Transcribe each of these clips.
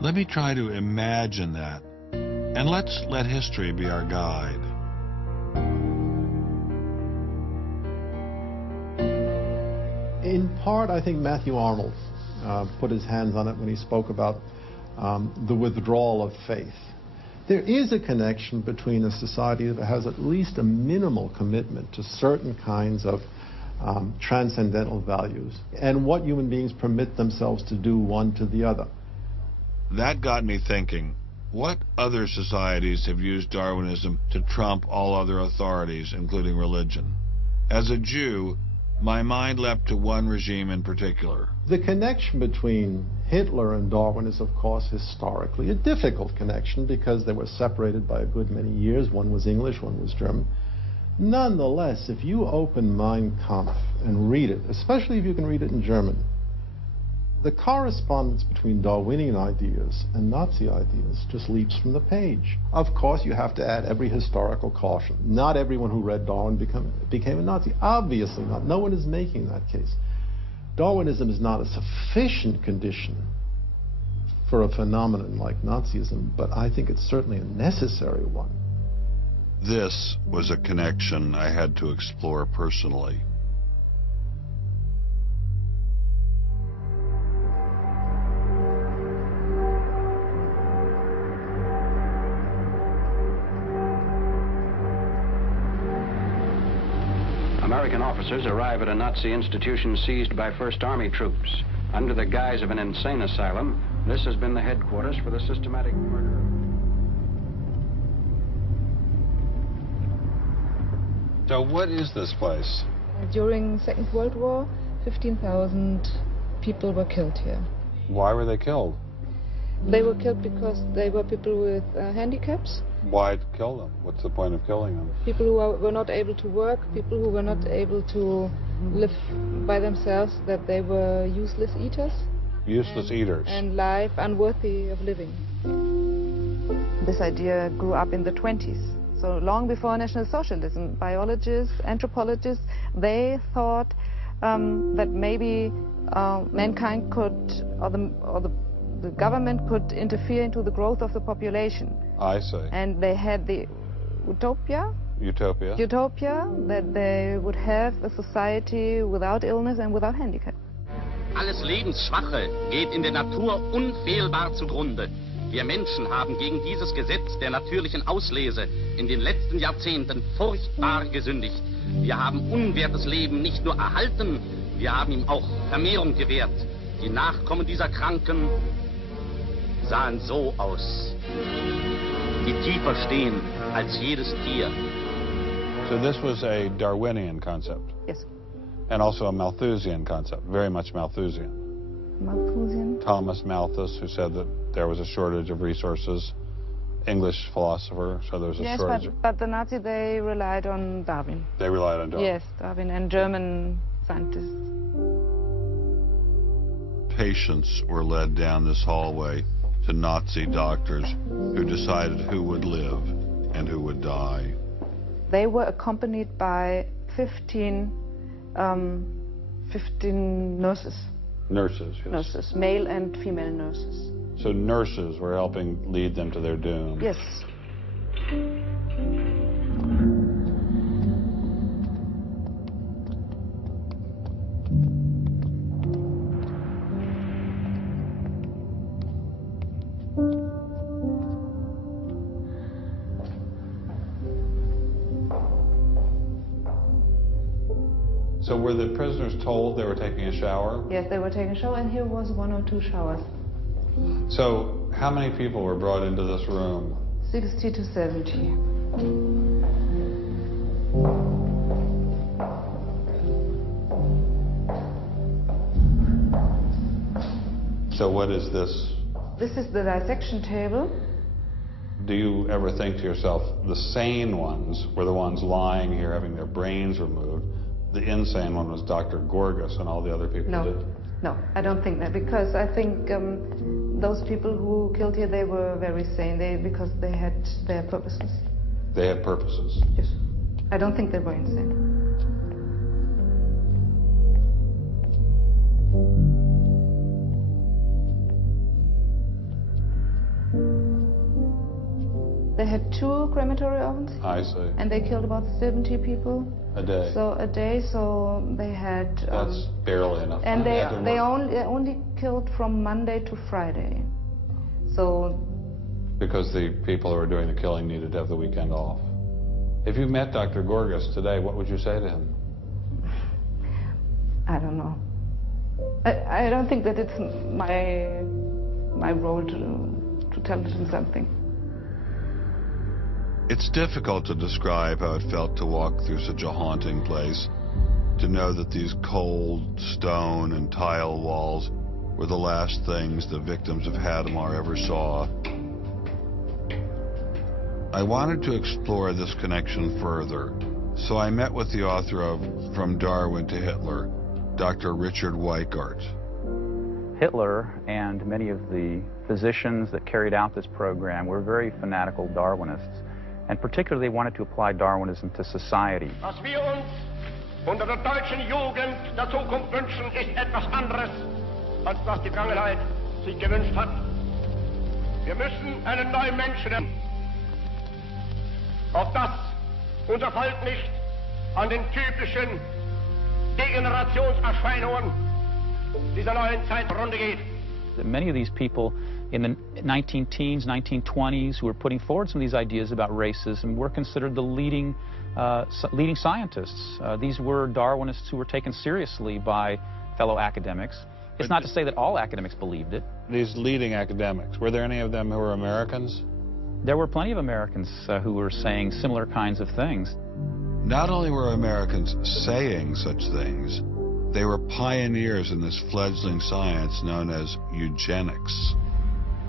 Let me try to imagine that, and let's let history be our guide. In part, I think Matthew Arnold put his hands on it when he spoke about the withdrawal of faith. There is a connection between a society that has at least a minimal commitment to certain kinds of transcendental values and what human beings permit themselves to do one to the other. That got me thinking, what other societies have used Darwinism to trump all other authorities, including religion? As a Jew, my mind leapt to one regime in particular. The connection between Hitler and Darwin is, of course, historically a difficult connection because they were separated by a good many years. One was English, one was German. Nonetheless, if you open Mein Kampf and read it, especially if you can read it in German, the correspondence between Darwinian ideas and Nazi ideas just leaps from the page. Of course, you have to add every historical caution. Not everyone who read Darwin became a Nazi. Obviously not. No one is making that case. Darwinism is not a sufficient condition for a phenomenon like Nazism, but I think it's certainly a necessary one. This was a connection I had to explore personally. American officers arrive at a Nazi institution seized by First Army troops. Under the guise of an insane asylum, this has been the headquarters for the systematic murder. So what is this place? During the Second World War, 15,000 people were killed here. Why were they killed? They were killed because they were people with handicaps. Why kill them? What's the point of killing them? People who were not able to work, people who were not able to live by themselves, that they were useless eaters. Useless eaters. And life unworthy of living. This idea grew up in the 20s. So long before National Socialism, biologists, anthropologists, they thought that maybe mankind could, or the government could interfere into the growth of the population. I see. And they had the utopia that they would have a society without illness and without handicap. Alles Lebensschwache geht in der Natur unfehlbar zugrunde. Wir Menschen haben gegen dieses Gesetz der natürlichen Auslese in den letzten Jahrzehnten furchtbar gesündigt. Wir haben unwertes Leben nicht nur erhalten, wir haben ihm auch Vermehrung gewährt. Die Nachkommen dieser Kranken sahen so aus, die tiefer stehen als jedes Tier. So this was a Darwinian concept? Yes. And also a Malthusian concept, very much Malthusian. Malthusian? Thomas Malthus, who said that there was a shortage of resources, English philosopher, so there was a shortage. Yes, but the Nazis, they relied on Darwin. They relied on Darwin? Yes, Darwin and German scientists. Patients were led down this hallway to Nazi doctors who decided who would live and who would die. They were accompanied by 15 nurses. Nurses, yes. Nurses, male and female nurses. So nurses were helping lead them to their doom. Yes. So were the prisoners told they were taking a shower? Yes, they were taking a shower, and here was 1 or 2 showers. So how many people were brought into this room? 60 to 70. So what is this? This is the dissection table. Do you ever think to yourself, the sane ones were the ones lying here having their brains removed? The insane one was Dr. Gorgas and all the other people did? No, I don't think that, because I think those people who killed here, they were very sane, because they had their purposes. They had purposes? Yes. I don't think they were insane. had 2 crematory ovens. I see. And they killed about 70 people. A day. So a day, so they had... That's barely enough. And they only killed from Monday to Friday. So... Because the people who were doing the killing needed to have the weekend off. If you met Dr. Gorgas today, what would you say to him? I don't know. I don't think that it's my role to tell him something. It's difficult to describe how it felt to walk through such a haunting place, to know that these cold stone and tile walls were the last things the victims of Hadamar ever saw. I wanted to explore this connection further, so I met with the author of From Darwin to Hitler, Dr. Richard Weikart. Hitler and many of the physicians that carried out this program were very fanatical Darwinists, and particularly wanted to apply Darwinism to society. Was wir uns unter der deutschen Jugend der Zukunft wünschen, ist etwas anderes, als was die Vergangenheit sich gewünscht hat. Wir müssen einen neuen Menschen nehmen, auf das unser Volk nicht an den typischen Degenerationserscheinungen dieser neuen Zeit runde geht. Many of these people in the 19-teens, 1920s, who were putting forward some of these ideas about racism were considered the leading scientists. These were Darwinists who were taken seriously by fellow academics. It's not to say that all academics believed it. These leading academics, were there any of them who were Americans? There were plenty of Americans who were saying similar kinds of things. Not only were Americans saying such things, they were pioneers in this fledgling science known as eugenics.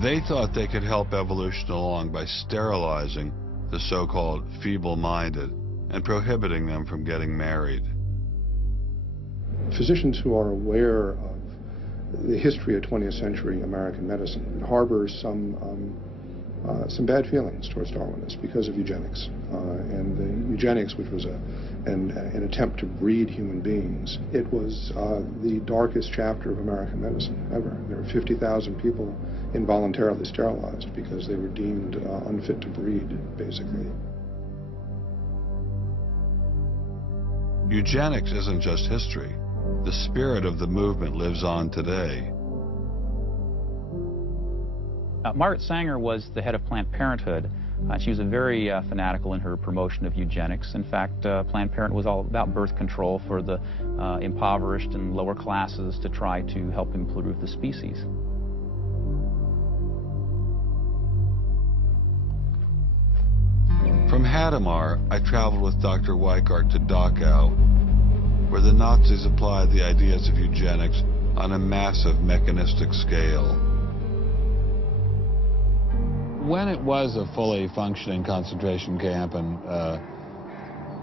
They thought they could help evolution along by sterilizing the so-called feeble-minded and prohibiting them from getting married. Physicians who are aware of the history of 20th century American medicine harbor some bad feelings towards Darwinists because of eugenics. And the eugenics, which was an attempt to breed human beings, it was the darkest chapter of American medicine ever. There were 50,000 people involuntarily sterilized because they were deemed unfit to breed, basically. Eugenics isn't just history. The spirit of the movement lives on today. Margaret Sanger was the head of Planned Parenthood. She was very fanatical in her promotion of eugenics. In fact, Planned Parenthood was all about birth control for the impoverished and lower classes to try to help improve the species. From Hadamar, I traveled with Dr. Weikart to Dachau, where the Nazis applied the ideas of eugenics on a massive mechanistic scale. When it was a fully functioning concentration camp, and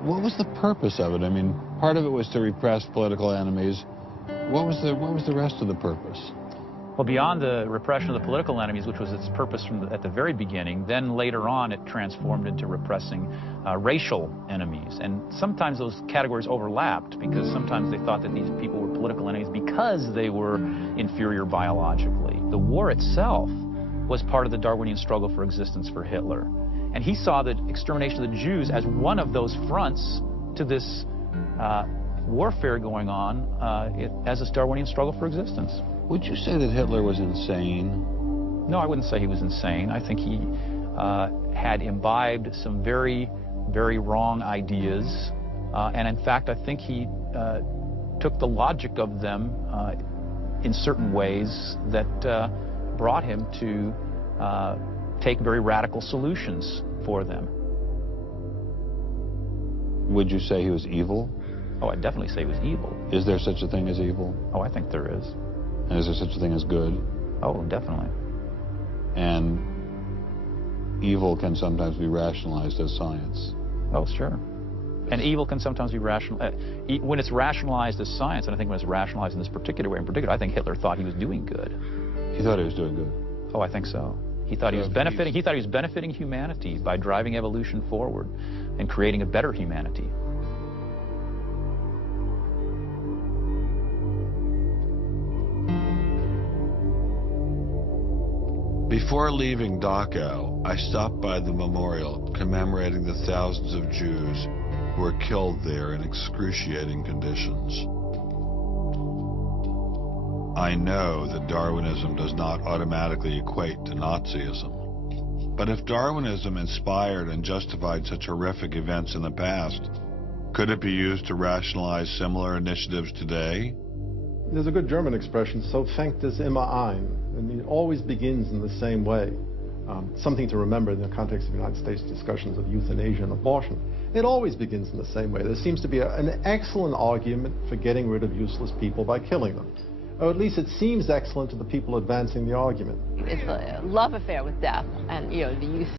what was the purpose of it? I mean, part of it was to repress political enemies. What was the rest of the purpose? Well, beyond the repression of the political enemies, which was its purpose at the very beginning, then later on it transformed into repressing racial enemies. And sometimes those categories overlapped, because sometimes they thought that these people were political enemies because they were inferior biologically. The war itself was part of the Darwinian struggle for existence for Hitler. And he saw the extermination of the Jews as one of those fronts to this warfare going on as this Darwinian struggle for existence. Would you say that Hitler was insane? No, I wouldn't say he was insane. I think he had imbibed some very, very wrong ideas. And in fact, I think he took the logic of them in certain ways that brought him to take very radical solutions for them. Would you say he was evil? Oh, I'd definitely say he was evil. Is there such a thing as evil? Oh, I think there is. And is there such a thing as good? Oh, definitely. And evil can sometimes be rationalized as science. Oh, sure. And evil can sometimes be rational. When it's rationalized as science, and I think when it's rationalized in this particular way, in particular, I think Hitler thought he was doing good. He thought he was doing good? Oh, I think so. He thought he was benefiting. He thought he was benefiting humanity by driving evolution forward and creating a better humanity. Before leaving Dachau, I stopped by the memorial commemorating the thousands of Jews who were killed there in excruciating conditions. I know that Darwinism does not automatically equate to Nazism. But if Darwinism inspired and justified such horrific events in the past, could it be used to rationalize similar initiatives today? There's a good German expression, so fängt es immer ein. I mean, it always begins in the same way. Something to remember in the context of the United States discussions of euthanasia and abortion. It always begins in the same way. There seems to be an excellent argument for getting rid of useless people by killing them. Or at least it seems excellent to the people advancing the argument. It's a love affair with death, and the youth